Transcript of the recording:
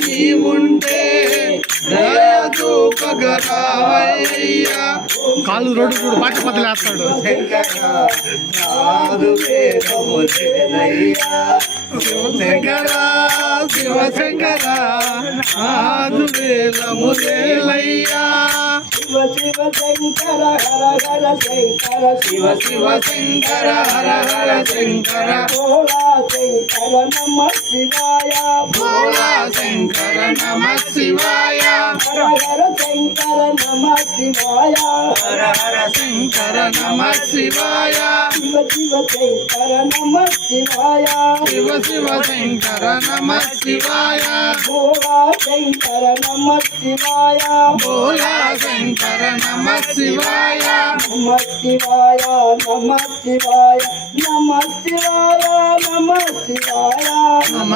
నీవుంటే దయ చూపగరావయ్యా. కాళ్ళు రోడ్డు చూడు పాట పదలేస్తాడు. శివశంకర శివశంకర ఆదు వేలములేలయ్యా. శివ శివ శంకర హర హర శంకర శివ శివ శంకర హర హర శంకర భోళా శంకర నమ శివాయ భోళా శంకర నమ శివాయ హర హర శంకర నమ శివాయ హర హర శంకర నమ శివాయ శివ శివ శంకర నమ శివాయ శివ శివ శంకర నమ శివాయ భోళా శంకర నమ శివాయ భోళా శంకర నమ శివాయ నమ శివాయ నమ శివాయ నమ శివాయ నమ శివాయ నమ